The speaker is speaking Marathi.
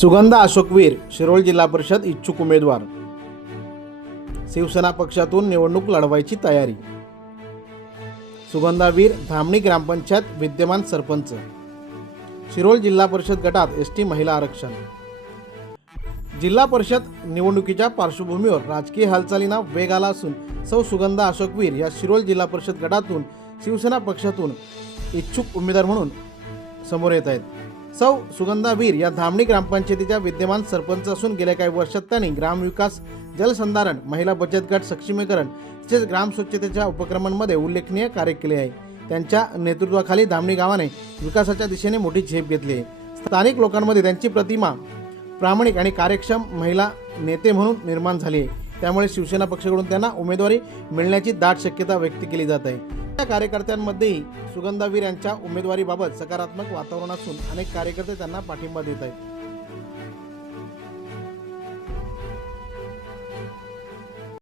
सुगंधा अशोकवीर शिरोळ जिल्हा परिषद इच्छुक उमेदवार. शिवसेना पक्षातून निवडणूक लढवायची तयारी. सुगंधावीर धामणी ग्रामपंचायत विद्यमान सरपंच. शिरोळ जिल्हा परिषद गटात एस टी महिला आरक्षण. जिल्हा परिषद निवडणुकीच्या पार्श्वभूमीवर राजकीय हालचालींना वेग आला असून सौ सुगंधा अशोकवीर या शिरोळ जिल्हा परिषद गटातून शिवसेना पक्षातून इच्छुक उमेदवार म्हणून समोर येत आहेत. सौ सुगंधा वीर या धामणी ग्रामपंचायतीच्या विद्यमान सरपंच असून गेल्या काही वर्षात त्यांनी ग्रामविकास जलसंधारण महिला बचत गट सक्षमीकरण तसेच ग्राम स्वच्छतेच्या उपक्रमांमध्ये उल्लेखनीय कार्य केले आहे. त्यांच्या नेतृत्वाखाली धामणी गावाने विकासाच्या दिशेने मोठी झेप घेतली आहे. स्थानिक लोकांमध्ये त्यांची प्रतिमा प्रामाणिक आणि कार्यक्षम महिला नेते म्हणून निर्माण झाली आहे. त्यामुळे शिवसेना पक्षाकडून त्यांना उमेदवारी मिळण्याची दाट शक्यता व्यक्त केली जात आहे. कार्यकर्त्यांमध्ये सुगंधावीर यांच्या उमेदवारीबाबत सकारात्मक वातावरण असून अनेक कार्यकर्ते त्यांना पाठिंबा देत आहेत.